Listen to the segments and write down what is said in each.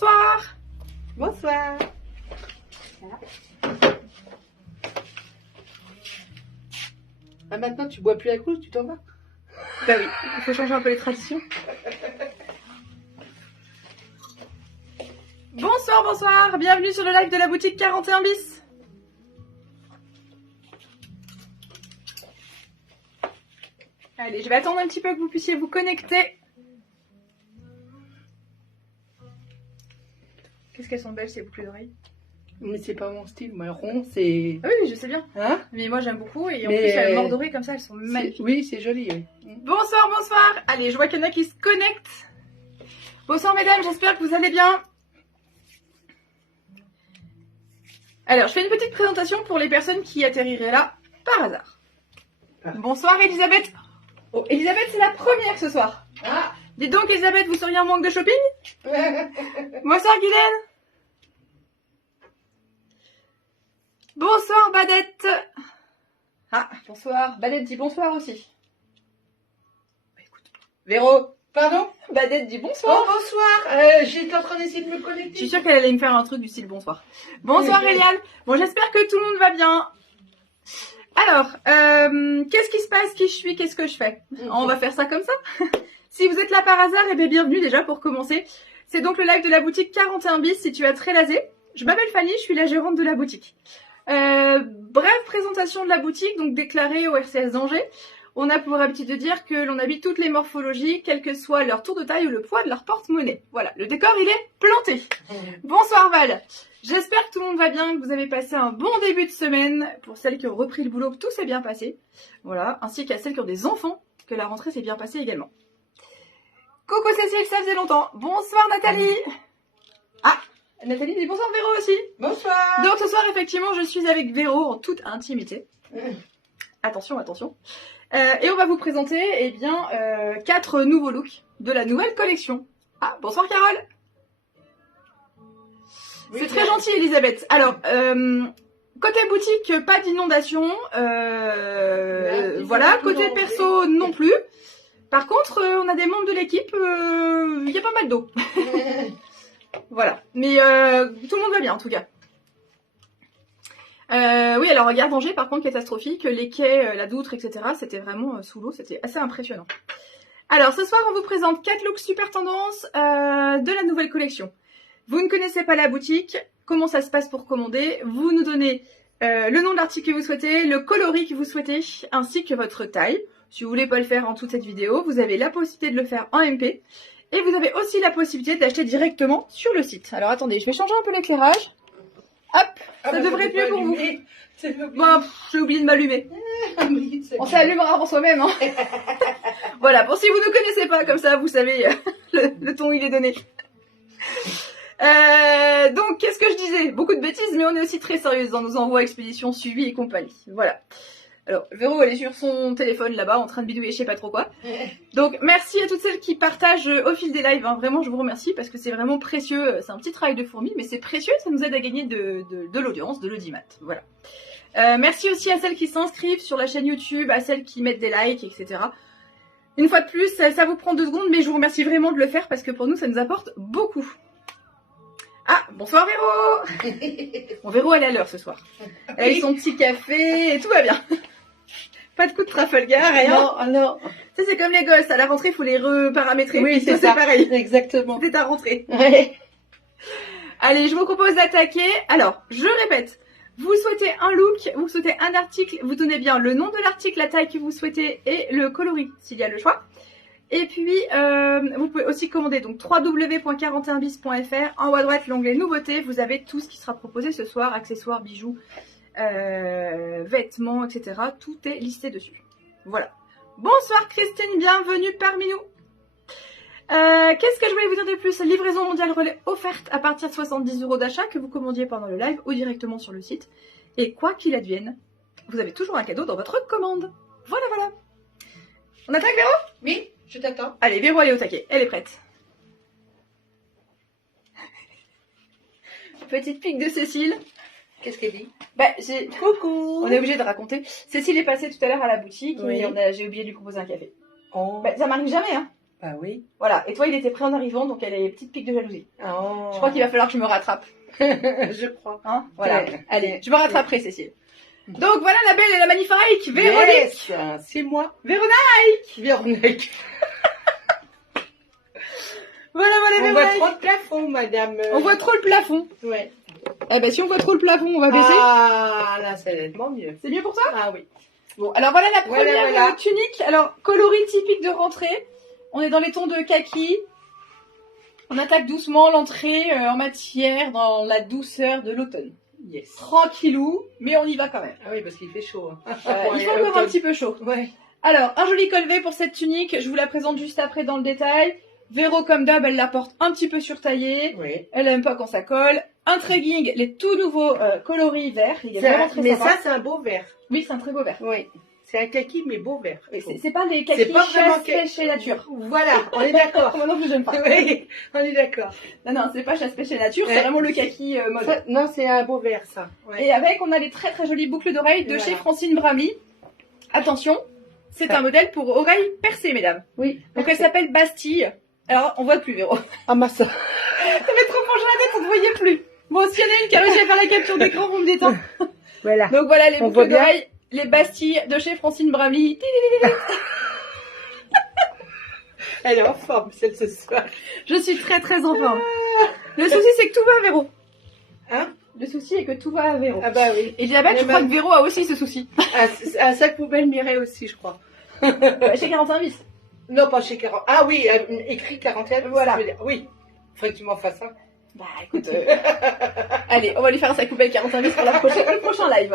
Bonsoir. Bonsoir. Ah, maintenant tu bois plus la couche, tu t'en vas? Bah oui, il faut changer un peu les traditions. Bonsoir, bonsoir, bienvenue sur le live de la boutique 41 bis. Allez, je vais attendre un petit peu que vous puissiez vous connecter. Qu'est-ce qu'elles sont belles ces boucles d'oreilles. Mais c'est pas mon style, moi rond c'est... Ah oui, je sais bien. Hein? Mais moi j'aime beaucoup et en Mais plus elles mordent dorées comme ça, elles sont magnifiques. Oui, c'est joli, oui. Bonsoir, bonsoir. Allez, je vois qu'il y en a qui se connectent. Bonsoir mesdames, j'espère que vous allez bien. Alors, je fais une petite présentation pour les personnes qui atterriraient là par hasard. Ah. Bonsoir Elisabeth. Oh, Elisabeth, c'est la première ce soir. Ah. Dites donc Elisabeth, vous seriez en manque de shopping? Bonsoir Guylaine. Bonsoir Badette. Ah, bonsoir. Badette dit bonsoir aussi. Bah, écoute. Véro. Pardon? Badette dit Oh, bonsoir. bonsoir. J'étais en train d'essayer de me connecter. Je suis sûre qu'elle allait me faire un truc du style bonsoir. Bonsoir Eliane. Bon, j'espère que tout le monde va bien. Alors, qu'est-ce qui se passe? Qui je suis? Qu'est-ce que je fais? On va faire ça comme ça. Si vous êtes là par hasard, eh bien bienvenue déjà pour commencer. C'est donc le live de la boutique 41 bis située à Trélazé. Je m'appelle Fanny, je suis la gérante de la boutique. Brève présentation de la boutique, donc déclarée au RCS d'Angers. On a pour habitude de dire que l'on habite toutes les morphologies, quel que soit leur tour de taille ou le poids de leur porte-monnaie. Voilà, le décor il est planté. Bonsoir Val. J'espère que tout le monde va bien, que vous avez passé un bon début de semaine. Pour celles qui ont repris le boulot, que tout s'est bien passé. Voilà, ainsi qu'à celles qui ont des enfants, que la rentrée s'est bien passée également. Coucou Cécile, ça faisait longtemps. Bonsoir Nathalie. Ah, Nathalie dit bonsoir Véro aussi. Bonsoir. Donc ce soir, effectivement, je suis avec Véro en toute intimité. Attention, attention. Et on va vous présenter, eh bien, 4 nouveaux looks de la nouvelle collection. Ah, bonsoir Carole. Oui, c'est très gentil Elisabeth. Alors, côté boutique, pas d'inondation. Voilà, côté perso, non plus. Par contre, on a des membres de l'équipe, il y a pas mal d'eau. Voilà, mais tout le monde va bien en tout cas. Oui, alors regarde Angers, par contre, catastrophique. Les quais, la Doutre, etc. C'était vraiment sous l'eau, c'était assez impressionnant. Alors, ce soir, on vous présente 4 looks super tendance de la nouvelle collection. Vous ne connaissez pas la boutique, comment ça se passe pour commander. Vous nous donnez le nom de l'article que vous souhaitez, le coloris que vous souhaitez, ainsi que votre taille. Si vous voulez pas le faire en toute cette vidéo, vous avez la possibilité de le faire en MP. Et vous avez aussi la possibilité d'acheter directement sur le site. Alors attendez, je vais changer un peu l'éclairage. Hop, ça devrait être mieux pour vous. Bon, j'ai oublié de m'allumer. On s'allumera pour soi-même, hein. Voilà, pour si vous ne connaissez pas, comme ça, vous savez, le ton il est donné. Donc, qu'est-ce que je disais? Beaucoup de bêtises, mais on est aussi très sérieuse dans nos envois, expéditions, suivis et compagnie. Voilà. Alors, Véro, elle est sur son téléphone là-bas, en train de bidouiller, je sais pas trop quoi. Donc, merci à toutes celles qui partagent au fil des lives. Hein. Vraiment, je vous remercie parce que c'est vraiment précieux. C'est un petit travail de fourmi, mais c'est précieux. Ça nous aide à gagner de l'audience, de l'audimat. Voilà. Merci aussi à celles qui s'inscrivent sur la chaîne YouTube, à celles qui mettent des likes, etc. Une fois de plus, ça vous prend 2 secondes, mais je vous remercie vraiment de le faire parce que pour nous, ça nous apporte beaucoup. Ah, bonsoir Véro. Bon, Véro, elle est à l'heure ce soir. Elle a eu son petit café et tout va bien. Pas de coup de Trafalgar, rien. Non, non. Ça, c'est comme les gosses. À la rentrée, il faut les reparamétrer. Oui, c'est ça. C'est pareil. Exactement. C'est ta rentrée. Ouais. Allez, je vous propose d'attaquer. Alors, je répète. Vous souhaitez un look, vous souhaitez un article, vous donnez bien le nom de l'article, la taille que vous souhaitez et le coloris, s'il y a le choix. Et puis, vous pouvez aussi commander donc www.41bis.fr. En haut à droite, l'onglet nouveautés. Vous avez tout ce qui sera proposé ce soir, accessoires, bijoux, vêtements, etc. Tout est listé dessus. Voilà. Bonsoir Christine, bienvenue parmi nous. Qu'est-ce que je voulais vous dire de plus? Livraison mondiale relais offerte à partir de 70 € d'achat que vous commandiez pendant le live ou directement sur le site. Et quoi qu'il advienne, vous avez toujours un cadeau dans votre commande. Voilà, voilà. On attaque Véro? Oui, je t'attends. Allez, Véro, elle est au taquet. Elle est prête. Petite pique de Cécile. Qu'est-ce qu'elle dit? Bah, Coucou. on est obligé de raconter. Cécile est passée tout à l'heure à la boutique Oui. et j'ai oublié de lui proposer un café. Oh. Bah, ça m'arrive jamais, hein. Bah oui. Voilà. Et toi, il était prêt en arrivant, donc elle a des petites piques de jalousie. Oh. Je crois qu'il va falloir que je me rattrape. Je crois. Hein, voilà. Ouais. Allez, je me rattraperai, Cécile. Donc voilà la belle et la magnifique Véronique. Yes, c'est moi. Véronique. Véronique. Voilà, On voit Véronique. trop de plafond, madame. On voit trop le plafond. Ouais. Eh ben si on voit trop le plafond, on va baisser. Ah, là, c'est nettement mieux. C'est mieux pour ça? Ah oui. Bon, alors voilà la première Voilà. tunique. Alors, coloris typique de rentrée. On est dans les tons de kaki. On attaque doucement l'entrée en matière dans la douceur de l'automne. Yes. Tranquillou, mais on y va quand même. Ah oui, parce qu'il fait chaud. Hein. Il fait encore un petit peu chaud. Ouais. Alors, un joli col V pour cette tunique. Je vous la présente juste après dans le détail. Véro, comme d'hab, elle la porte un petit peu surtaillée. Oui. Elle aime pas quand ça colle. Un tracking, les tout nouveaux coloris verts. Il est vraiment très Mais sympa. ça, c'est un beau vert. Oui, c'est un très beau vert. Oui. C'est un kaki, mais beau vert. Et c'est pas les kakis chasse pêche et nature. Voilà, on est d'accord. Moi non plus, j'aime pas. Oui, on est d'accord. Non, c'est pas chasse pêche et nature, Ouais. c'est vraiment le kaki mode. Ça, non, c'est un beau vert, ça. Ouais. Et avec, on a les très très jolies boucles d'oreilles de Voilà. chez Francine Brami. Attention, c'est un modèle pour oreilles percées, mesdames. Oui. Donc elle s'appelle Bastille. Alors, on voit plus, Véro. Ah, ma soeur. T'avais trop penché la tête, on ne voyait plus. Bon, s'il y en a une qui a réussi à faire la capture d'écran, vous me dites. Hein. Voilà. Donc voilà, les On voit boucles bien. d'oreilles, les Bastilles de chez Francine Brami. Elle est en forme, celle ce soir. Je suis très très en forme. Le souci, c'est que tout va à Véro. Hein? Le souci est que tout va à Véro. Ah, bah oui. Elisabeth, Mais je crois même- que Véro a aussi ce souci. Un sac poubelle m'irait aussi, je crois. Chez 41 bis. Non, pas chez 40. Ah oui, écrit 41. Voilà. je veux dire. Oui. Faudrait que tu m'en fasses un. Bah écoute, allez, on va lui faire un sac poubelle 41 bis pour le prochain live.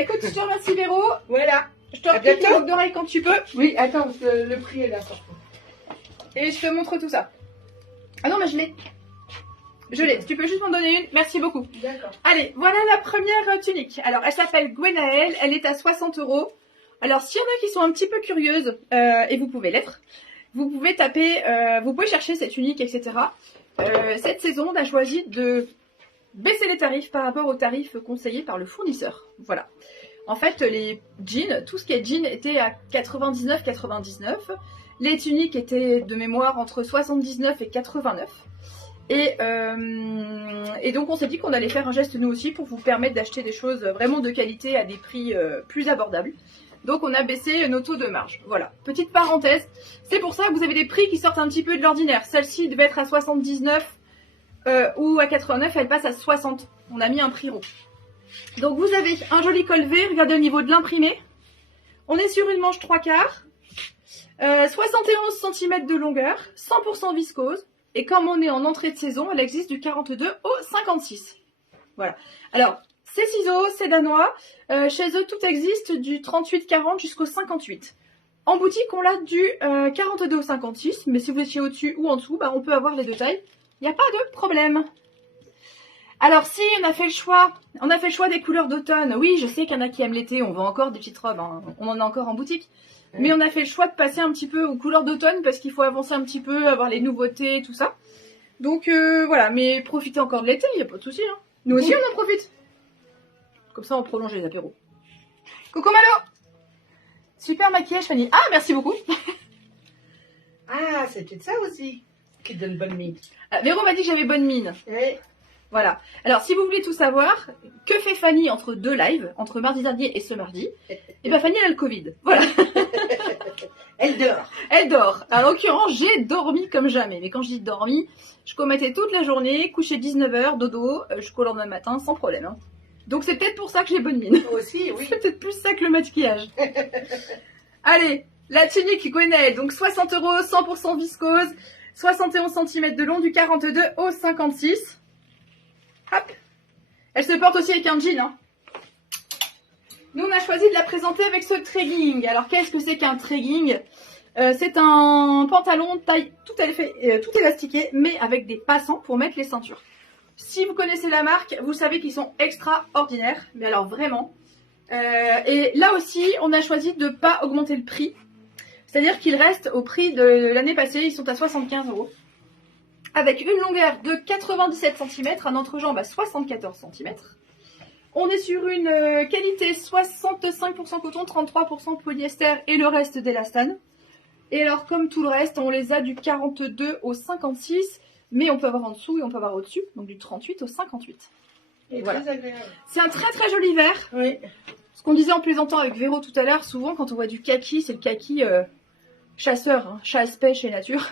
Écoute, je te remercie Véro. Voilà. Je te À repique les bientôt. boucles d'oreilles quand tu peux. Oui, attends, parce que le prix est là. par contre. Et je te montre tout ça. Ah non, mais je l'ai. Je l'ai. Tu peux juste m'en donner une. Merci beaucoup. D'accord. Allez, voilà la première tunique. Alors, elle s'appelle Gwenaëlle. Elle est à 60 €. Alors, s'il y en a qui sont un petit peu curieuses, et vous pouvez l'être, vous pouvez taper, vous pouvez chercher cette tunique, etc. Cette saison, on a choisi de baisser les tarifs par rapport aux tarifs conseillés par le fournisseur. Voilà. En fait, les jeans, tout ce qui est jeans était à 99,99. Les tuniques étaient de mémoire entre 79 et 89. Et donc on s'est dit qu'on allait faire un geste nous aussi pour vous permettre d'acheter des choses vraiment de qualité à des prix plus abordables. Donc on a baissé nos taux de marge. Voilà, petite parenthèse. C'est pour ça que vous avez des prix qui sortent un petit peu de l'ordinaire. Celle-ci devait être à 79 ou à 89, elle passe à 60. On a mis un prix rond. Donc vous avez un joli col V, regardez au niveau de l'imprimé. On est sur une manche 3/4, 71 cm de longueur, 100% viscose. Et comme on est en entrée de saison, elle existe du 42 au 56. Voilà. Alors, c'est ciseaux, c'est danois. Chez eux, tout existe du 38-40 jusqu'au 58. En boutique, on l'a du 42 au 56. Mais si vous étiez au-dessus ou en dessous, bah, on peut avoir les deux tailles. Il n'y a pas de problème. Alors, si on a fait le choix des couleurs d'automne. Oui, je sais qu'il y en a qui aiment l'été. On vend encore des petites robes. Hein. On en a encore en boutique. Mais on a fait le choix de passer un petit peu aux couleurs d'automne parce qu'il faut avancer un petit peu, avoir les nouveautés, tout ça. Donc voilà, mais profitez encore de l'été, il n'y a pas de souci. Hein. Nous aussi, on en profite. Comme ça, on prolonge les apéros. Coucou Malo. Super maquillage, Fanny. Ah, merci beaucoup. Ah, c'est peut-être ça aussi qui donne bonne mine. Véro m'a dit que j'avais bonne mine. Oui. Voilà. Alors, si vous voulez tout savoir, que fait Fanny entre deux lives, entre mardi dernier et ce mardi? Eh bien, Fanny, elle a le Covid. Voilà. Elle dort. Elle dort. En l'occurrence, j'ai dormi comme jamais. Mais quand je dis dormi, je commettais toute la journée, coucher 19h, dodo, jusqu'au lendemain matin, sans problème. Hein. Donc, c'est peut-être pour ça que j'ai bonne mine. Moi aussi, oui. C'est peut-être plus ça que le maquillage. Allez, la tunique Gwenaëlle. Donc, 60 €, 100% viscose, 71 cm de long, du 42 au 56. Hop. Elle se porte aussi avec un jean. Hein. Nous, on a choisi de la présenter avec ce trailing. Alors, qu'est-ce que c'est qu'un trailing? C'est un pantalon taille tout élastiqué, mais avec des passants pour mettre les ceintures. Si vous connaissez la marque, vous savez qu'ils sont extraordinaires. Mais alors, vraiment. Et là aussi, on a choisi de ne pas augmenter le prix. C'est-à-dire qu'ils restent au prix de l'année passée. Ils sont à 75 €. Avec une longueur de 97 cm, un entrejambe à 74 cm. On est sur une qualité 65% coton, 33% polyester et le reste d'élastane. Et alors, comme tout le reste, on les a du 42 au 56, mais on peut avoir en dessous et on peut avoir au-dessus, donc du 38 au 58. Et voilà. très agréable. C'est un très très joli vert. Oui. Ce qu'on disait en plaisantant avec Véro tout à l'heure, souvent quand on voit du kaki, c'est le kaki chasseur, hein, chasse, pêche et nature.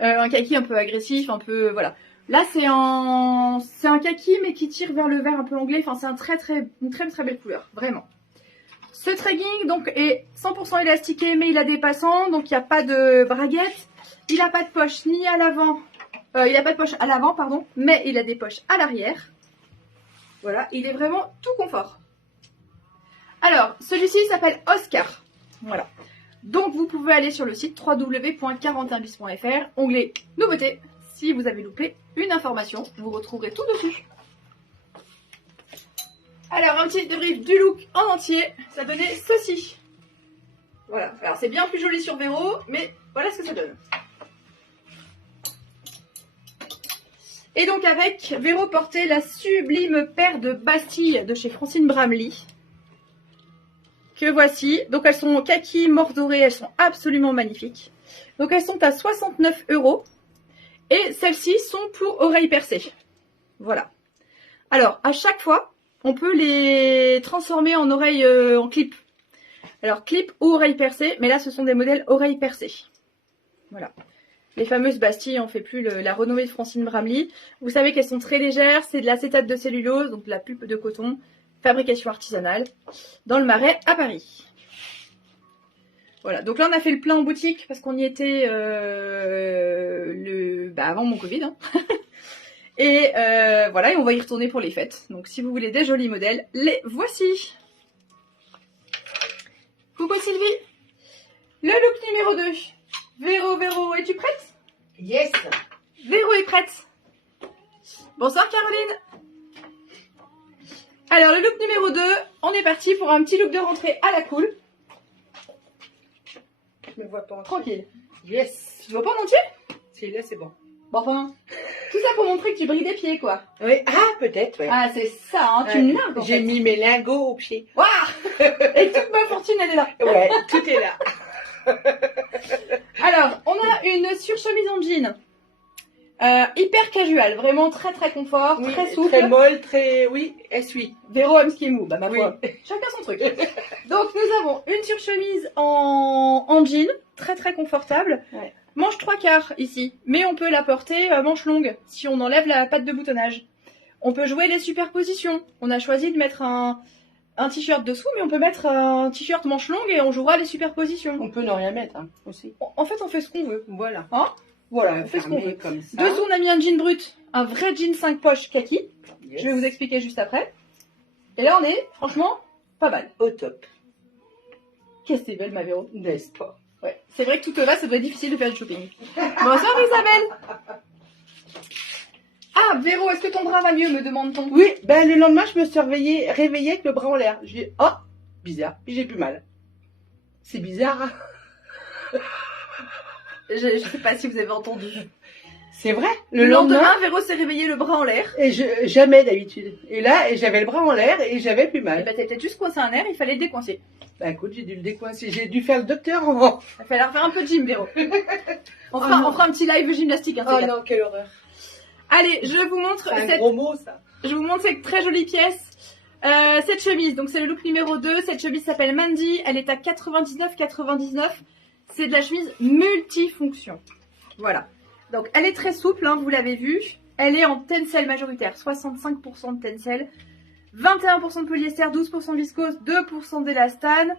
Un kaki un peu agressif, un peu... voilà. Là, c'est un kaki, mais qui tire vers le vert un peu anglais. Enfin, c'est une très très belle couleur, vraiment. Ce tracking donc, est 100% élastiqué, mais il a des passants, donc il n'y a pas de braguette. Il n'a pas de poche ni à l'avant. Il n'a pas de poche à l'avant, pardon, mais il a des poches à l'arrière. Voilà, il est vraiment tout confort. Alors, celui-ci s'appelle Oscar. Voilà. Donc, vous pouvez aller sur le site www.41bis.fr, onglet nouveautés. Si vous avez loupé une information, vous retrouverez tout dessus. Alors, un petit débrief du look en entier. Ça donnait ceci. Voilà. Alors, c'est bien plus joli sur Véro, mais voilà ce que ça donne. Et donc, avec Véro portait la sublime paire de Bastille de chez Francine Bramley. Que voici. Donc, elles sont kaki mordorées. Elles sont absolument magnifiques. Donc, elles sont à 69 €. Et celles-ci sont pour oreilles percées. Voilà. Alors, à chaque fois, on peut les transformer en oreilles en clip. Alors, clip ou oreilles percées, mais là, ce sont des modèles oreilles percées. Voilà. Les fameuses Bastilles, on ne fait plus la renommée de Francine Bramley. Vous savez qu'elles sont très légères, c'est de l'acétate de cellulose, donc de la pulpe de coton, fabrication artisanale, dans le Marais à Paris. Voilà, donc là on a fait le plein en boutique parce qu'on y était avant mon Covid. Hein. Et voilà, et on va y retourner pour les fêtes. Donc si vous voulez des jolis modèles, les voici. Coucou Sylvie. Le look numéro 2. Véro, es-tu prête? Yes. Véro est prête. Bonsoir Caroline. Alors le look numéro 2, on est parti pour un petit look de rentrée à la cool. Je me vois pas en Tranquille. Yes. Tu vois pas en entier? Si, là, c'est bon. Bon, enfin, tout ça pour montrer que tu brilles des pieds, quoi. Oui. Ah, peut-être, oui. Ah, c'est ça, hein, tu me largues, en J'ai fait. mis mes lingots aux pieds. Waouh. Et toute ma fortune, elle est là. Ouais, tout est là. Alors, on a une surchemise en jean. Hyper casual, vraiment très très confort, Oui, très souple. très molle, oui, essuie. Véro aime ce qui est mou, bah ma Oui. foi. Chacun son truc. Donc nous avons une surchemise en jean, très très confortable. Ouais. Manche 3/4 ici, mais on peut la porter manche longue si on enlève la patte de boutonnage. On peut jouer les superpositions. On a choisi de mettre un t-shirt dessous, mais on peut mettre un t-shirt manche longue et on jouera les superpositions. On peut ne rien mettre, hein, aussi. En fait, on fait ce qu'on veut. Voilà. Hein? Voilà, on fait ce qu'on veut. Comme ça. Dessous, on a mis un jean brut, un vrai jean 5 poches kaki. Yes. Je vais vous expliquer juste après. Et là, on est, franchement, pas mal. Au top. Qu'est-ce que c'est belle, ma Véro. N'est-ce pas? Ouais. C'est vrai que tout là, ça doit être difficile de faire du shopping. Bonsoir, Isabelle. Ah, Véro, est-ce que ton bras va mieux, me demande-t-on? Oui, ben le lendemain, je me suis réveillée avec le bras en l'air. Je dis, oh, bizarre, puis j'ai plus mal. C'est bizarre, hein? Je sais pas si vous avez entendu. C'est vrai. Le lendemain, Véro s'est réveillé le bras en l'air. Et jamais d'habitude. Et là, j'avais le bras en l'air et j'avais plus Et mal. bah, t'as peut-être juste coincé un nerf, il fallait le décoincer. Bah écoute, j'ai dû le décoincer. J'ai dû faire le docteur avant. Il fallait refaire un peu de gym, Véro. On fera un petit live gymnastique. Hein, Oh non, quelle horreur. Allez, je vous montre C'est un gros mot, ça. Je vous montre cette très jolie pièce. Cette chemise, donc c'est le look numéro 2. Cette chemise s'appelle Mandy. Elle est à 99,99. C'est de la chemise multifonction. Voilà. Donc elle est très souple, hein, vous l'avez vu. Elle est en tencel majoritaire. 65% de tencel. 21% de polyester, 12% de viscose, 2% d'élastane.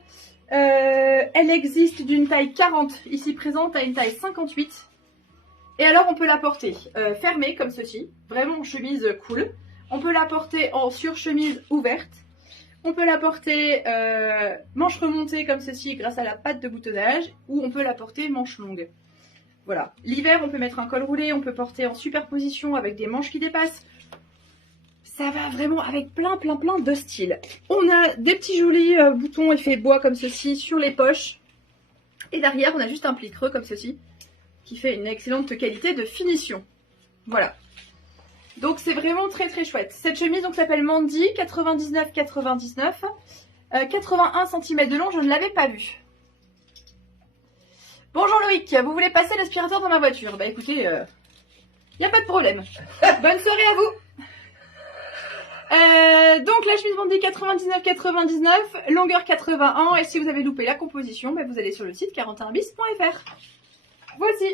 Elle existe d'une taille 40 ici présente à une taille 58. Et alors on peut la porter fermée comme ceci, vraiment chemise cool. On peut la porter en surchemise ouverte. On peut la porter manche remontée comme ceci grâce à la patte de boutonnage. Ou on peut la porter manche longue. Voilà. L'hiver on peut mettre un col roulé, on peut porter en superposition avec des manches qui dépassent. Ça va vraiment avec plein de styles. On a des petits jolis boutons effet bois comme ceci sur les poches. Et derrière on a juste un pli creux comme ceci, qui fait une excellente qualité de finition. Voilà. Donc c'est vraiment très chouette. Cette chemise donc s'appelle Mandy, 99,99. 81 cm de long, je ne l'avais pas vue. Bonjour Loïc, vous voulez passer l'aspirateur dans ma voiture? Bah écoutez, y a pas de problème. Bonne soirée à vous. Donc la chemise bandée 99,99, longueur 81, et si vous avez loupé la composition, bah, vous allez sur le site 41bis.fr. Voici.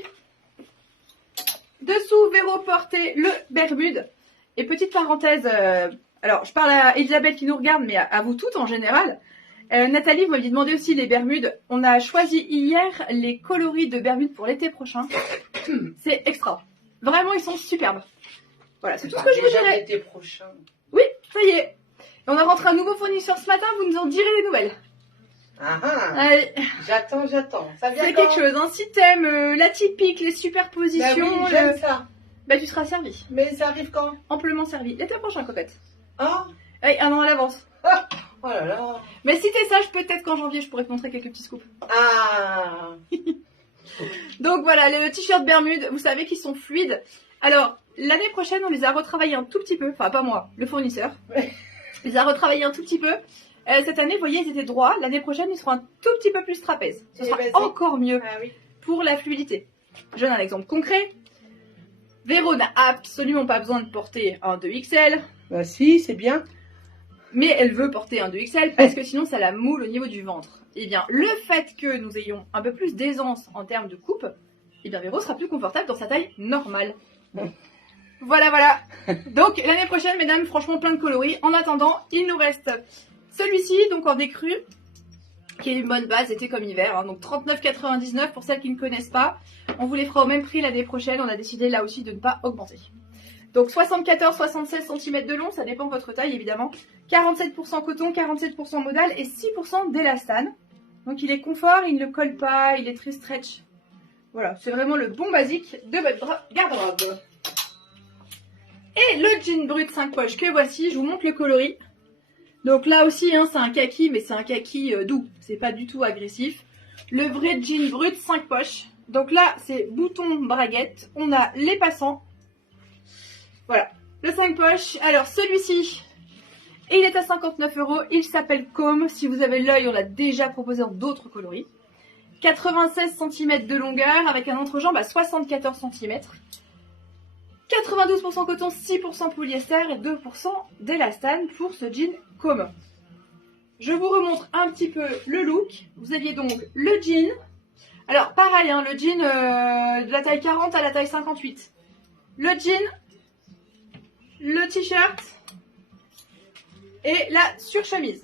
Dessous, Véro portait le Bermude. Et petite parenthèse, alors je parle à Elisabeth qui nous regarde, mais à vous toutes en général. Nathalie, vous m'aviez demandé aussi les Bermudes. On a choisi hier les coloris de Bermudes pour l'été prochain. C'est extra. Vraiment, ils sont superbes. Voilà, c'est tout ce que je vous dirais. L'été prochain. Oui, ça y est. Et on a rentré un nouveau fournisseur ce matin, vous nous en direz des nouvelles. Ah ah. Allez, J'attends. Ça vient c'est quand? quelque chose, hein. Si t'aimes l'atypique, les superpositions, Bah oui, j'aime ça. bah tu seras servi. Mais ça arrive quand? Amplement servi. L'été prochain, coquette. Ah. Allez, un an à l'avance. Oh là là. Mais si t'es sage, peut-être qu'en janvier, je pourrais te montrer quelques petits scoops. Ah. Donc voilà, les t-shirts Bermudes, vous savez qu'ils sont fluides. Alors, l'année prochaine, on les a retravaillés un tout petit peu. Enfin, pas moi, le fournisseur. Ouais. Il les a retravaillés un tout petit peu. Cette année, vous voyez, ils étaient droits. L'année prochaine, ils seront un tout petit peu plus trapèzes. Ce Eh sera ben, encore mieux Ah oui. pour la fluidité. Je donne un exemple concret. Véro n'a absolument pas besoin de porter un 2XL. Bah si, c'est bien. Mais elle veut porter un 2XL parce que sinon ça la moule au niveau du ventre. Et bien, le fait que nous ayons un peu plus d'aisance en termes de coupe, et bien Véro sera plus confortable dans sa taille normale. Voilà. Donc l'année prochaine, mesdames, franchement plein de coloris. En attendant, il nous reste celui-ci, donc en décru, qui est une bonne base, été comme hiver. Hein, donc 39,99 pour celles qui ne connaissent pas. On vous les fera au même prix l'année prochaine. On a décidé là aussi de ne pas augmenter. Donc 74-76 cm de long, ça dépend de votre taille évidemment. 47% coton, 47% modal et 6% d'élastane. Donc il est confort, il ne colle pas, il est très stretch. Voilà, c'est vraiment le bon basique de votre garde-robe. Et le jean brut 5 poches que voici, je vous montre le coloris. Donc là aussi, hein, c'est un kaki, mais c'est un kaki doux, c'est pas du tout agressif. Le vrai jean brut 5 poches. Donc là, c'est bouton braguette, on a les passants. Voilà, le 5 poches. Alors celui-ci, il est à 59 €. Il s'appelle Comb. Si vous avez l'œil, on l'a déjà proposé en d'autres coloris. 96 cm de longueur avec un entrejambe à 74 cm. 92% coton, 6% polyester et 2% d'élastane pour ce jean Comb. Je vous remontre un petit peu le look. Vous aviez donc le jean. Alors pareil, hein, le jean de la taille 40 à la taille 58. Le jean, le t-shirt et la surchemise.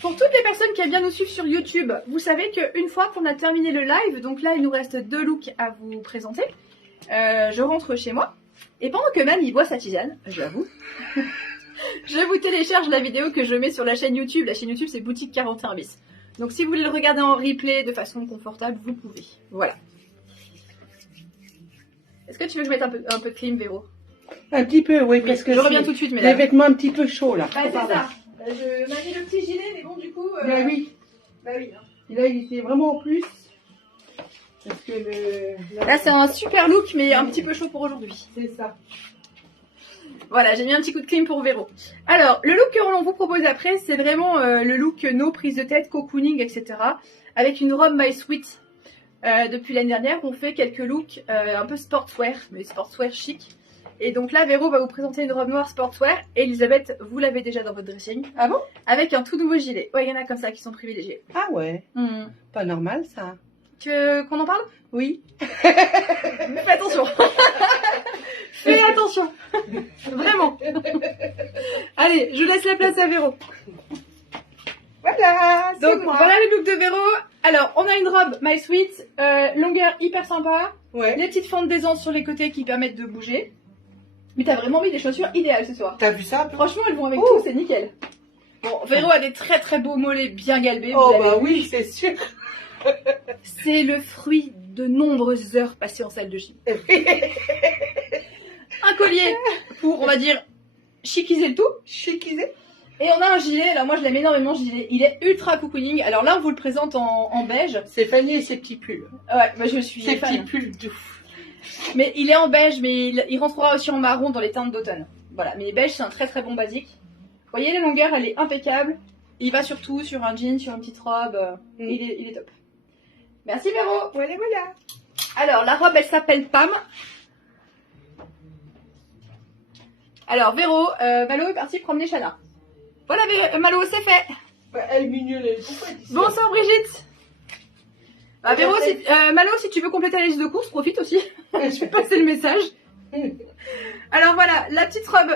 Pour toutes les personnes qui aiment bien nous suivre sur YouTube, vous savez qu'une fois qu'on a terminé le live, donc là il nous reste 2 looks à vous présenter, je rentre chez moi et pendant que Man il boit sa tisane, j'avoue, je vous télécharge la vidéo que je mets sur la chaîne YouTube. La chaîne YouTube c'est Boutique 41 bis. Donc si vous voulez le regarder en replay de façon confortable, vous pouvez. Voilà. Est-ce que tu veux que je mette un peu de clim, Véro? Un petit peu, oui, parce que je reviens tout de suite, les mesdames. vêtements un petit peu chauds là. Bah, c'est ça. Je m'a mis le petit gilet, mais bon, du coup. Bah oui. Bah oui. Hein. Et là, il était vraiment en plus. Parce que le. Là, c'est un super look, mais un petit peu chaud pour aujourd'hui. C'est ça. Voilà, j'ai mis un petit coup de clim pour Véro. Alors, le look que l'on vous propose après, c'est vraiment le look no prise de tête, cocooning, etc. Avec une robe My Sweet. Depuis l'année dernière, on fait quelques looks un peu sportswear, mais sportswear chic. Et donc là, Véro va vous présenter une robe noire sportswear. Et Elisabeth, vous l'avez déjà dans votre dressing. Ah bon? Avec un tout nouveau gilet. Ouais, il y en a comme ça qui sont privilégiés. Ah ouais. Hmm. Pas normal ça. Tu veux qu'on en parle? Oui. Fais attention. Fais attention. Vraiment. Allez, je laisse la place à Véro. Voilà, c'est Donc moi. voilà le look de Véro. Alors, on a une robe My Sweet, longueur hyper sympa. Ouais. Les petites fentes d'aisance sur les côtés qui permettent de bouger. Mais t'as vraiment mis des chaussures idéales ce soir. T'as vu ça? Franchement, elles vont avec Oh. tout, c'est nickel. Bon, Véro a des très très beaux mollets bien galbés. vous Oh l'avez bah vu. oui, c'est sûr. C'est le fruit de nombreuses heures passées en salle de gym. Un collier pour, on va dire, chiquiser le tout. Chiquisé. Et on a un gilet, alors moi je l'aime énormément ce gilet, il est ultra cocooning. Alors là on vous le présente en beige. C'est Fanny et ses petits pulls. Ouais, bah je suis Ses petits fan. pulls doux. Mais il est en beige, mais il rentrera aussi en marron dans les teintes d'automne. Voilà, mais beige c'est un très très bon basique. voyez la longueur, elle est impeccable. Il va surtout sur un jean, sur une petite robe. Il est top. Merci Véro. Voilà, voilà. Alors, la robe, elle s'appelle Pam. Alors, Véro, Malo est parti promener Chana. Voilà, Malo, c'est fait. Bah, elle est mignonne, elle est complète ici. Bonsoir Brigitte. Bah, Véro, Malo, si tu veux compléter la liste de courses, profite aussi. Je vais passer le message. Alors voilà, la petite robe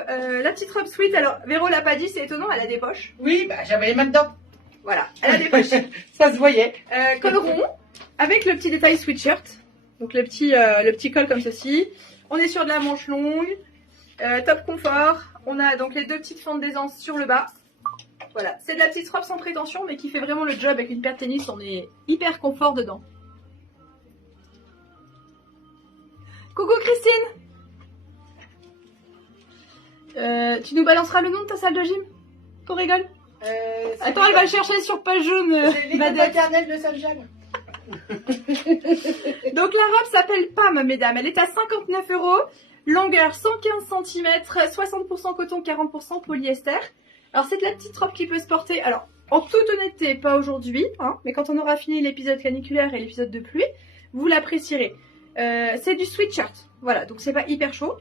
sweat. Alors, Véro l'a pas dit, c'est étonnant, elle a des poches. Oui, bah j'avais les mains dedans. Voilà, elle a des poches. Ça se voyait. Col rond, avec le petit détail sweatshirt. Donc le petit col comme ceci. On est sur de la manche longue. Top confort. On a donc les deux petites fentes d'aisance sur le bas. Voilà, c'est de la petite robe sans prétention, mais qui fait vraiment le job avec une paire de tennis. On est hyper confort dedans. Coucou Christine. Tu nous balanceras le nom de ta salle de gym? Qu'on rigole. Attends, elle va le chercher sur page jaune. C'est l'école maternelle de Saint-Jean. Donc la robe s'appelle Pam, mesdames. Elle est à 59 €. Longueur 115 cm, 60% coton, 40% polyester. Alors c'est de la petite robe qui peut se porter. Alors en toute honnêteté, pas aujourd'hui, hein, mais quand on aura fini l'épisode caniculaire et l'épisode de pluie, vous l'apprécierez. C'est du sweatshirt. Voilà, donc c'est pas hyper chaud.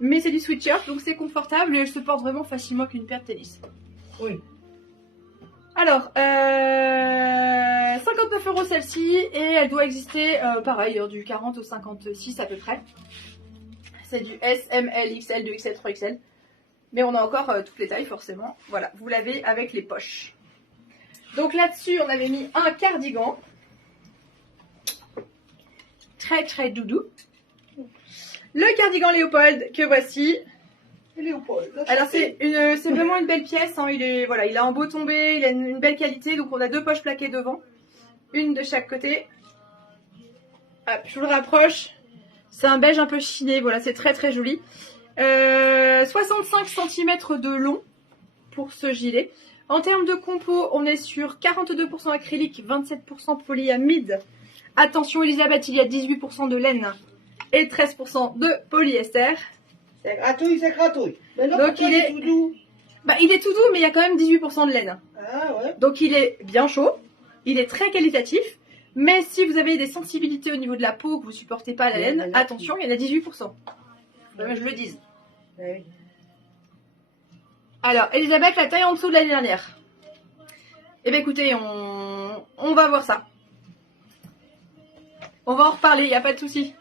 Mais c'est du sweatshirt, donc c'est confortable et elle se porte vraiment facilement qu'une paire de tennis. Oui. Alors, 59 € celle-ci, et elle doit exister, pareil, du 40 au 56 à peu près. C'est du S, M, L, XL, 2XL, 3XL. Mais on a encore toutes les tailles forcément. Voilà, vous l'avez avec les poches. Donc là-dessus, on avait mis un cardigan. Très très doudou. Le cardigan Léopold que voici. Léopold. Alors c'est vraiment une belle pièce. Hein. Il est en beau tombé, il a une belle qualité. Donc on a deux poches plaquées devant, une de chaque côté. Hop, je vous le rapproche. C'est un beige un peu chiné. Voilà, c'est très très joli. 65 cm de long pour ce gilet. En termes de compo, on est sur 42% acrylique, 27% polyamide. Attention Elisabeth, il y a 18% de laine et 13% de polyester. C'est gratouille, c'est gratouille. Mais non, donc il est tout doux. Bah, il est tout doux, mais il y a quand même 18% de laine. Ah ouais. Donc il est bien chaud, il est très qualitatif. Mais si vous avez des sensibilités au niveau de la peau, que vous ne supportez pas la laine, attention, il y en a 18%. Je le dise. Oui. Alors, Elisabeth, la taille en dessous de l'année dernière. Eh bien écoutez, on va voir ça. On va en reparler, il n'y a pas de souci.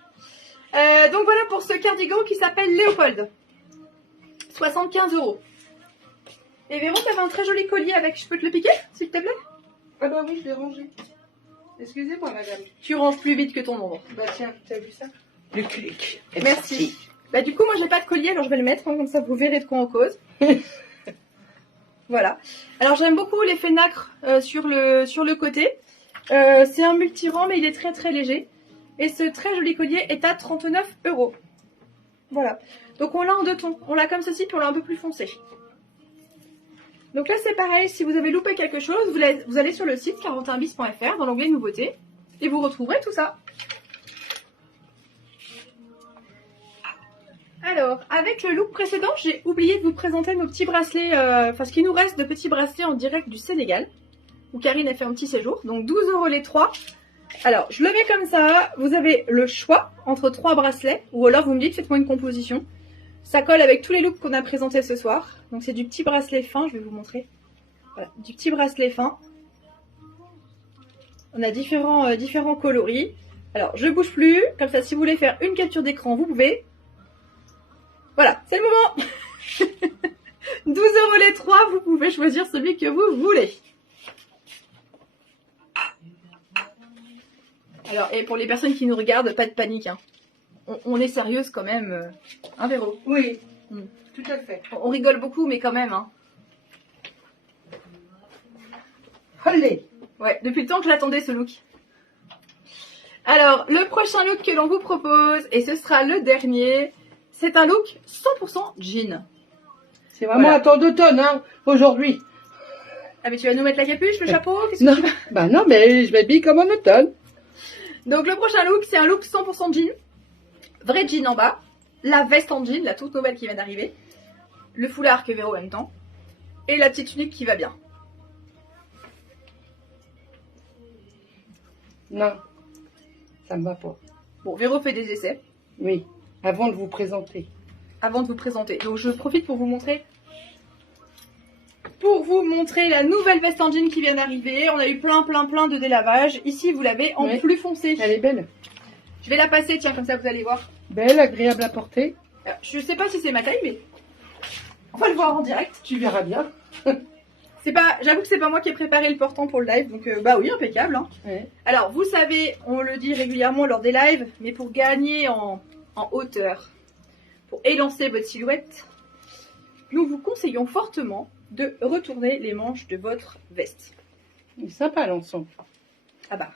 Donc voilà pour ce cardigan qui s'appelle Léopold. 75 €. Et Véron, tu avais un très joli collier avec. Je peux te le piquer, s'il te plaît? Ah bah oui, je l'ai rangé. Excusez-moi, madame. Tu ranges plus vite que ton ombre. Bah tiens, t'as vu ça? Le clic. Merci. Bah du coup, moi j'ai pas de collier, alors je vais le mettre, hein, comme ça vous verrez de quoi on cause. Voilà. Alors j'aime beaucoup l'effet nacre sur le côté. C'est un multi-rang, mais il est très très léger. Et ce très joli collier est à 39 €. Voilà. Donc on l'a en deux tons. On l'a comme ceci, puis on l'a un peu plus foncé. Donc là c'est pareil, si vous avez loupé quelque chose, vous allez sur le site 41bis.fr dans l'onglet nouveautés et vous retrouverez tout ça. Alors, avec le look précédent, j'ai oublié de vous présenter nos petits bracelets, enfin ce qui nous reste de petits bracelets en direct du Sénégal, où Karine a fait un petit séjour, donc 12 € les 3. Alors, je le mets comme ça, vous avez le choix entre 3 bracelets, ou alors vous me dites, faites-moi une composition. Ça colle avec tous les looks qu'on a présentés ce soir. Donc c'est du petit bracelet fin, je vais vous montrer. Voilà, du petit bracelet fin. On a différents coloris. Alors, je bouge plus, comme ça si vous voulez faire une capture d'écran, vous pouvez. Voilà, c'est le moment. 12 € les 3, vous pouvez choisir celui que vous voulez. Alors, et pour les personnes qui nous regardent, pas de panique. Hein. On est sérieuse quand même. Hein, Véro? Oui, tout à fait. On rigole beaucoup, mais quand même. Hein. Allez. Ouais, depuis le temps que je l'attendais ce look. Alors, le prochain look que l'on vous propose, et ce sera le dernier, c'est un look 100% jean. C'est vraiment un temps d'automne, hein, aujourd'hui. Ah, mais tu vas nous mettre la capuche, le chapeau? Qu'est-ce Non, que tu veux? bah non, mais je m'habille comme en automne. Donc, le prochain look, c'est un look 100% jean. Vrai jean en bas. La veste en jean, la toute nouvelle qui vient d'arriver. Le foulard que Véro aime tant. et la petite tunique qui va bien. Non, ça me va pas. Bon, Véro fait des essais Oui, avant de vous présenter. avant de vous présenter. Donc je profite pour vous montrer la nouvelle veste en jean qui vient d'arriver. On a eu plein de délavage. Ici, vous l'avez en Ouais. plus foncé. Elle est belle. Je vais la passer, tiens, comme ça vous allez voir. Belle, agréable à porter. Je sais pas si c'est ma taille, mais on va le voir en direct. Tu verras bien. J'avoue que c'est pas moi qui ai préparé le portant pour le live, donc bah oui, impeccable. Hein. Ouais. Alors, vous savez, on le dit régulièrement lors des lives, mais pour gagner en hauteur, pour élancer votre silhouette, nous vous conseillons fortement de retourner les manches de votre veste. Il est sympa l'ensemble. Ah bah,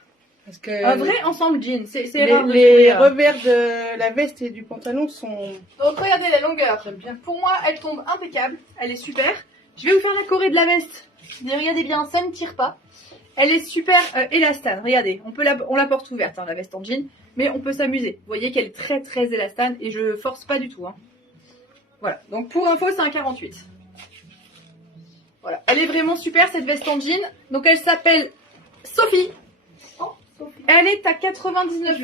Parce que un vrai ensemble jean, c'est les, rare de les trouver, revers de la veste et du pantalon sont... Donc regardez la longueur. J'aime bien. Pour moi, elle tombe impeccable, elle est super. Je vais vous faire la corée de la veste. Mais regardez bien, ça ne tire pas. Elle est super élastane. Regardez, on la porte ouverte, hein, la veste en jean, mais on peut s'amuser. Vous voyez qu'elle est très élastane et je force pas du tout. Hein. Voilà, donc pour info, c'est un 48. Voilà, elle est vraiment super cette veste en jean. Donc elle s'appelle Sophie. Oh, Sophie. Elle est à 99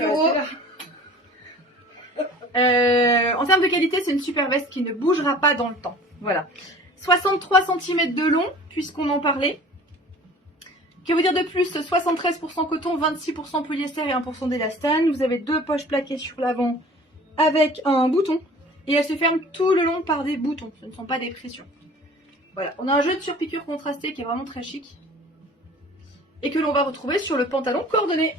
€. En termes de qualité, c'est une super veste qui ne bougera pas dans le temps. Voilà. 63 cm de long, puisqu'on en parlait. Que vous dire de plus? 73% coton, 26% polyester et 1% d'élastane. Vous avez deux poches plaquées sur l'avant avec un bouton. Et elles se ferment tout le long par des boutons. Ce ne sont pas des pressions. Voilà. On a un jeu de surpiqûre contrasté qui est vraiment très chic. Et que l'on va retrouver sur le pantalon coordonné.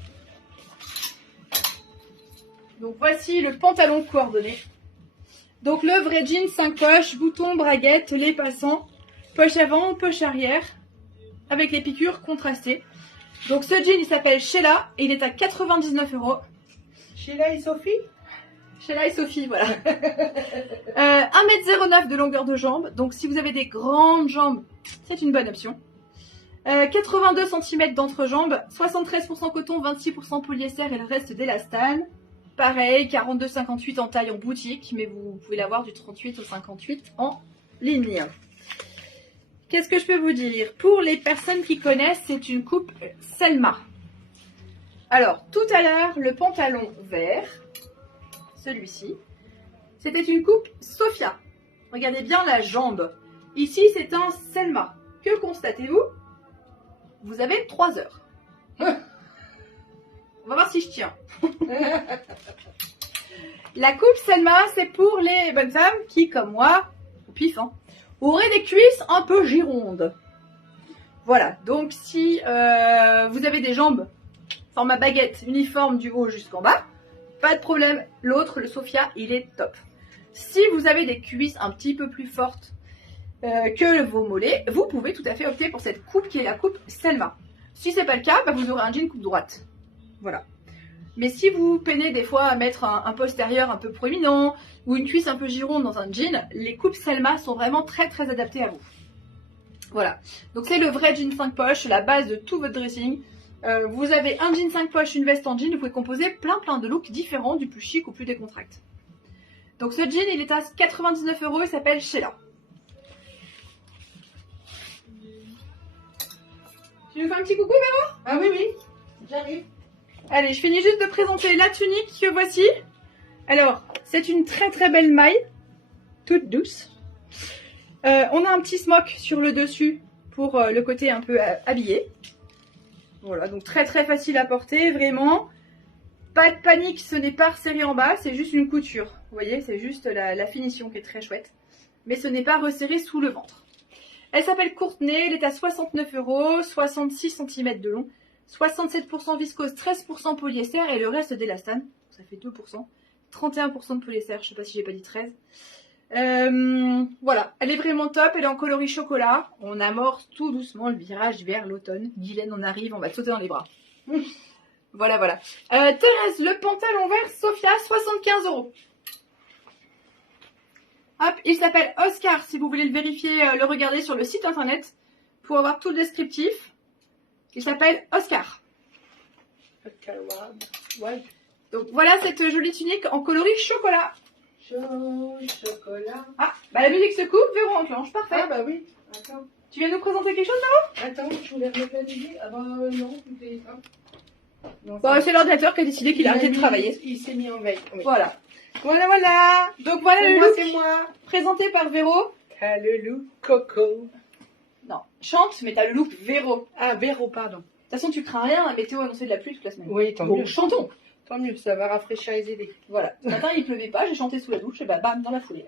Donc voici le pantalon coordonné. Donc le vrai jean 5 poches, boutons, braguettes, les passants, poche avant, poche arrière, avec les piqûres contrastées. Donc ce jean il s'appelle Sheila et il est à 99 €. Sheila et Sophie? Sheila et Sophie, voilà. 1,09 m de longueur de jambe, donc si vous avez des grandes jambes, c'est une bonne option. 82 cm d'entrejambe, 73% coton, 26% polyester et le reste d'élastane. Pareil, 42,58 en taille en boutique, mais vous pouvez l'avoir du 38 au 58 en ligne. Qu'est-ce que je peux vous dire? Pour les personnes qui connaissent, c'est une coupe Selma. Alors, tout à l'heure, le pantalon vert, celui-ci, c'était une coupe Sophia. Regardez bien la jambe. Ici, c'est un Selma. Que constatez-vous? Vous avez 3 heures. On va voir si je tiens. La coupe Selma, c'est pour les bonnes femmes qui, comme moi, au pif, hein, auraient des cuisses un peu girondes. Voilà, donc si vous avez des jambes format baguette, uniforme du haut jusqu'en bas, pas de problème. L'autre, le Sophia, il est top. Si vous avez des cuisses un petit peu plus fortes que vos mollets, vous pouvez tout à fait opter pour cette coupe qui est la coupe Selma. Si c'est pas le cas, bah, vous aurez un jean coupe droite. Voilà. Mais si vous peinez des fois à mettre un postérieur un peu proéminent ou une cuisse un peu gironde dans un jean, les coupes Selma sont vraiment très adaptées à vous. Voilà. Donc c'est le vrai jean 5 poches, la base de tout votre dressing. Vous avez un jean 5 poches, une veste en jean, vous pouvez composer plein de looks différents, du plus chic au plus décontracté. Donc ce jean, il est à 99 €, il s'appelle Sheila. Tu nous fais un petit coucou, Véro? Ah oui, oui, j'arrive. Allez, je finis juste de présenter la tunique que voici. Alors, c'est une très belle maille, toute douce. On a un petit smock sur le dessus pour le côté un peu habillé. Voilà, donc très facile à porter, vraiment. Pas de panique, ce n'est pas resserré en bas, c'est juste une couture. Vous voyez, c'est juste la finition qui est très chouette. Mais ce n'est pas resserré sous le ventre. Elle s'appelle Courtenay, elle est à 69 €, 66 cm de long, 67% viscose, 13% polyester et le reste d'élastane. Ça fait 2%. 31% de polyester, je ne sais pas si j'ai pas dit 13. Voilà, elle est vraiment top, elle est en coloris chocolat. On amorce tout doucement le virage vers l'automne. Guylaine, on arrive, on va te sauter dans les bras. Voilà. Thérèse, le pantalon vert Sophia, 75 €. Hop, il s'appelle Oscar, si vous voulez le vérifier, le regarder sur le site internet pour avoir tout le descriptif. Il s'appelle Oscar. Ouais. Donc voilà cette jolie tunique en coloris chocolat. Chaud, chocolat. Ah, bah la musique se coupe, Véro enclenche, parfait. Ah bah oui, attends. Tu viens nous présenter quelque chose là? Attends, je voulais remettre la musique. Ah bah non, tout est... Non, Bon, c'est l'ordinateur qui a décidé qu'il a arrêté de travailler. Il s'est mis en veille. Oui. Voilà. Voilà. Donc voilà le moi, look c'est moi. présenté par Véro. T'as le look Coco. Non, chante, mais t'as le look Véro. Ah, Véro, pardon. De toute façon, tu crains rien, la météo a annoncé de la pluie toute la semaine. Oui, tant Bon, mieux. chantons. Tant mieux, ça va rafraîchir les idées. Voilà. Ce matin, il pleuvait pas, j'ai chanté sous la douche et bah bam, dans la foulée.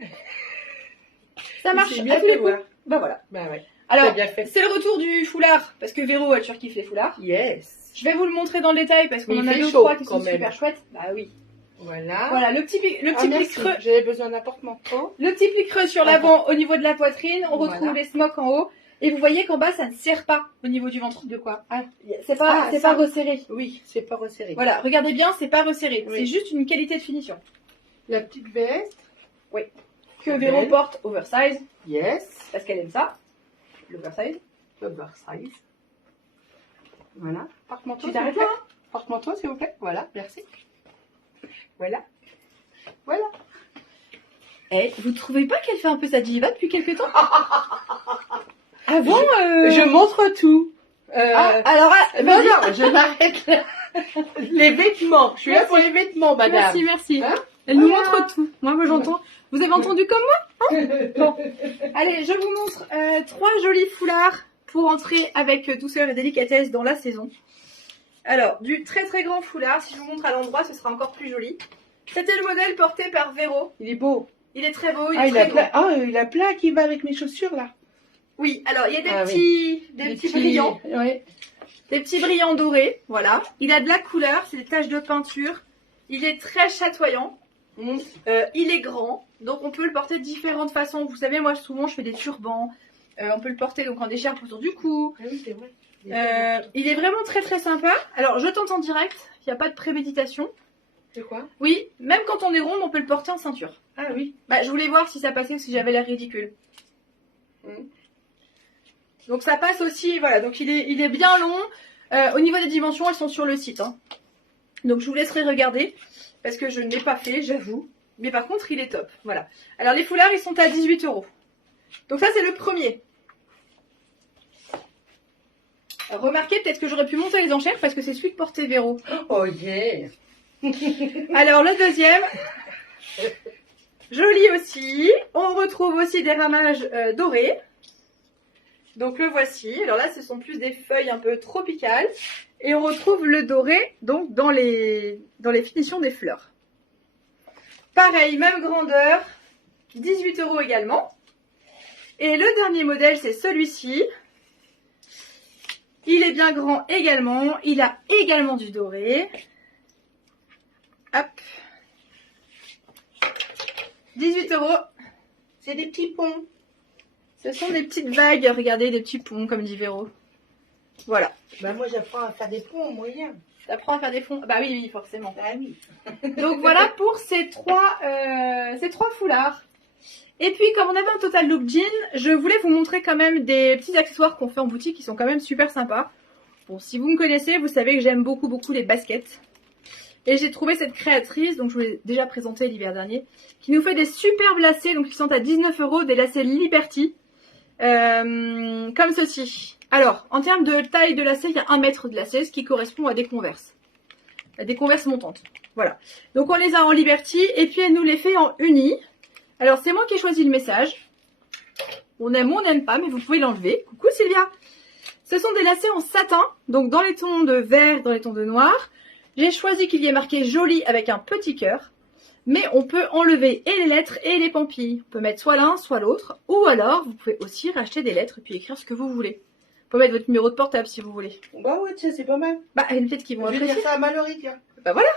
Ça marche C'est à bien tous les de coups. voir. Bah voilà. Bah ouais. Alors, T'as bien fait. c'est le retour du foulard, parce que Véro, elle surkiffe les foulards. Yes. Je vais vous le montrer dans le détail, parce qu'on Mais en il a fait 2 ou chaud, 3 qui quand sont même. super chouettes. Bah oui. Voilà. Voilà, le petit pli merci. creux. J'avais besoin d'un porte-manteau. Le petit pli creux sur l'avant au niveau de la poitrine. On retrouve Voilà. les smocks en haut. Et vous voyez qu'en bas, ça ne serre pas au niveau du ventre. De quoi? Ah, C'est pas, Ah, c'est ça. pas resserré. oui, c'est pas resserré. Voilà, regardez bien, c'est pas resserré. Oui. C'est juste une qualité de finition. La petite veste. Que Belle. Véro porte oversize, Yes. parce qu'elle aime ça. L'oversize. Oversize. Voilà. Porte-manteau. Tu s'il vous t'arrêtes plaît. là, hein? Porte-manteau, s'il vous plaît. Voilà, merci. Voilà. Voilà. Eh, vous trouvez pas qu'elle fait un peu sa diva depuis quelques temps? Avant, Je montre tout. alors, Non, non, je m'arrête là. Les vêtements. Je suis là Merci. pour les vêtements, madame. merci, merci. Hein Elle nous Voilà. montre tout. Moi, j'entends. Vous avez entendu comme moi? Bon. Allez, je vous montre 3 jolis foulards pour entrer avec douceur et délicatesse dans la saison. Alors, du très très grand foulard. Si je vous montre à l'endroit, ce sera encore plus joli. C'était le modèle porté par Véro. Il est beau. Il est très beau, il Ah, est il a très plein. beau. Ah, il a plein qui va avec mes chaussures là. Oui, alors il y a des Ah, petits brillants. Oui. Des petits brillants dorés, voilà. Il a de la couleur, c'est des taches de peinture. Il est très chatoyant. Mmh. Il est grand, donc on peut le porter de différentes façons. Vous savez, moi souvent je fais des turbans. On peut le porter donc en écharpe autour du cou. Ah oui, c'est vrai. Il est vraiment très très sympa. Alors je tente en direct, il n'y a pas de préméditation. C'est quoi? Oui, même quand on est ronde, on peut le porter en ceinture. Ah oui. Bah, je voulais voir si ça passait ou si j'avais l'air ridicule. Donc ça passe aussi, voilà. Donc il est bien long. Au niveau des dimensions, elles sont sur le site. Hein. Donc je vous laisserai regarder parce que je ne l'ai pas fait, j'avoue. Mais par contre, il est top. Voilà. Alors les foulards, ils sont à 18 €. Donc ça, c'est le premier. Alors, remarquez, peut-être que j'aurais pu monter les enchères parce que c'est celui de porter Véro. Oh yeah. Alors le deuxième, joli aussi. On retrouve aussi des ramages dorés. Donc le voici. Alors là, ce sont plus des feuilles un peu tropicales. Et on retrouve le doré donc dans les finitions des fleurs. Pareil, même grandeur, 18 € également. Et le dernier modèle, c'est celui-ci. Il est bien grand également. Il a également du doré. Hop. 18 €. C'est des petits ponts. Ce sont des petites vagues, regardez, des petits ponts, comme dit Véro. Voilà. Bah moi j'apprends à faire des ponts en moyen. T'apprends à faire des fonds. Bah oui, oui, forcément. Ah oui. Donc voilà pour ces trois foulards. Et puis, comme on avait un total look jean, je voulais vous montrer quand même des petits accessoires qu'on fait en boutique qui sont quand même super sympas. Bon, si vous me connaissez, vous savez que j'aime beaucoup, beaucoup les baskets. Et j'ai trouvé cette créatrice, donc je vous l'ai déjà présentée l'hiver dernier, qui nous fait des superbes lacets, donc ils sont à 19 €, des lacets Liberty, comme ceci. Alors, en termes de taille de lacet, il y a 1 mètre de lacet, ce qui correspond à des Converse. À des Converse montantes. Voilà. Donc on les a en Liberty, et puis elle nous les fait en uni. Alors c'est moi qui ai choisi le message. On aime ou on n'aime pas, mais vous pouvez l'enlever. Coucou Sylvia. Ce sont des lacets en satin, donc dans les tons de vert, dans les tons de noir. J'ai choisi qu'il y ait marqué joli avec un petit cœur. Mais on peut enlever et les lettres et les pampilles. On peut mettre soit l'un, soit l'autre. Ou alors, vous pouvez aussi racheter des lettres et puis écrire ce que vous voulez. Vous pouvez mettre votre numéro de portable si vous voulez. Bah ouais, tu sais, c'est pas mal. Bah, peut-être qu'ils vont Je vais apprécier. dire ça à Mallory, tiens. Bah voilà.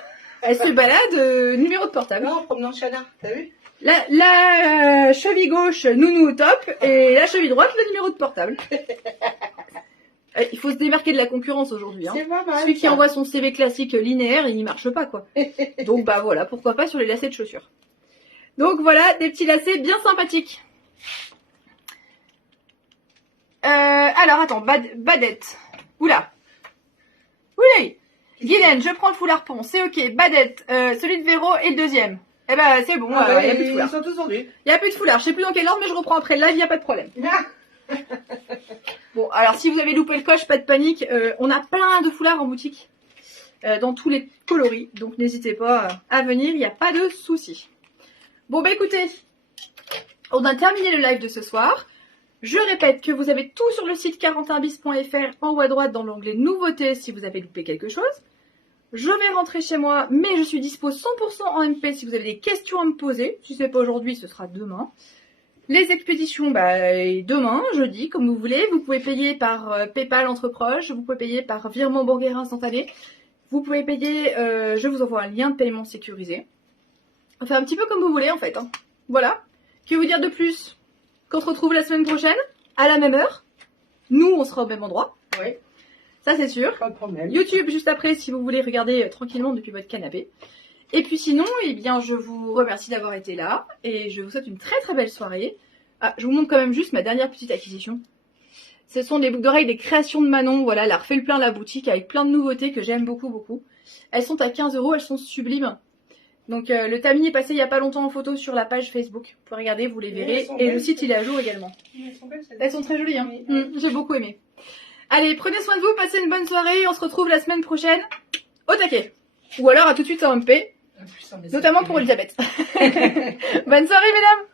Elle se balade, numéro de portable. Non, en promenant Chana, t'as vu? La cheville gauche, nounou au top. Et la cheville droite, le numéro de portable. Il faut se démarquer de la concurrence aujourd'hui. Hein. C'est pas mal. Celui qui envoie son CV classique linéaire, il n'y marche pas, quoi. Donc, bah voilà, pourquoi pas sur les lacets de chaussures. Donc voilà, des petits lacets bien sympathiques. Alors, attends, Badette. Oula. Oui. Guylaine, je prends le foulard pont, c'est ok. Badette, celui de Véro et le deuxième. Eh ben c'est bon, il n'y a plus de ils foulard. sont tous vendus. Il n'y a plus de foulard. Je sais plus dans quel ordre, mais je reprends après le live, il n'y a pas de problème. Bon, alors si vous avez loupé le coche, pas de panique. On a plein de foulards en boutique. Dans tous les coloris. Donc n'hésitez pas à venir, il n'y a pas de souci. Bon bah écoutez, on a terminé le live de ce soir. Je répète que vous avez tout sur le site 41bis.fr en haut à droite dans l'onglet nouveautés si vous avez loupé quelque chose. Je vais rentrer chez moi, mais je suis dispo 100% en MP si vous avez des questions à me poser. Si ce n'est pas aujourd'hui, ce sera demain. Les expéditions, demain, jeudi, comme vous voulez. Vous pouvez payer par PayPal entre proches, vous pouvez payer par virement bancaire instantané. Vous pouvez payer, je vous envoie un lien de paiement sécurisé. Enfin, un petit peu comme vous voulez en fait. Hein. Voilà. Que vous dire de plus? Qu'on se retrouve la semaine prochaine, à la même heure. Nous, on sera au même endroit. Oui. Ça, c'est sûr. Pas de problème. YouTube juste après si vous voulez regarder tranquillement depuis votre canapé. Et puis sinon, eh bien, je vous remercie d'avoir été là. Et je vous souhaite une très très belle soirée. Ah, je vous montre quand même juste ma dernière petite acquisition. Ce sont des boucles d'oreilles, des créations de Manon. Voilà, elle a refait le plein la boutique avec plein de nouveautés que j'aime beaucoup, beaucoup. Elles sont à 15 €, elles sont sublimes. Donc le tamis est passé il n'y a pas longtemps en photo sur la page Facebook. Vous pouvez regarder, vous les verrez. Et le site, il est à jour également. Elles sont très jolies, hein. J'ai beaucoup aimé. Allez, prenez soin de vous, passez une bonne soirée. On se retrouve la semaine prochaine au taquet. Ou alors à tout de suite en MP, notamment pour Elisabeth. Bonne soirée, mesdames.